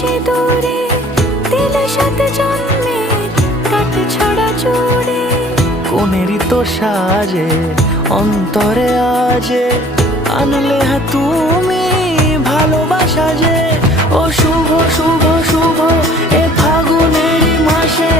সিঁদুরে দিলে সাথে জন্মের কাট ছড়া জুড়ে। কোনেরই তো সাজে অন্তরে আজে আনলে হ্যাঁ তুমি ভালোবাসা যে। ও শুভ শুভ শুভ এ ফাগুনেরই মাসে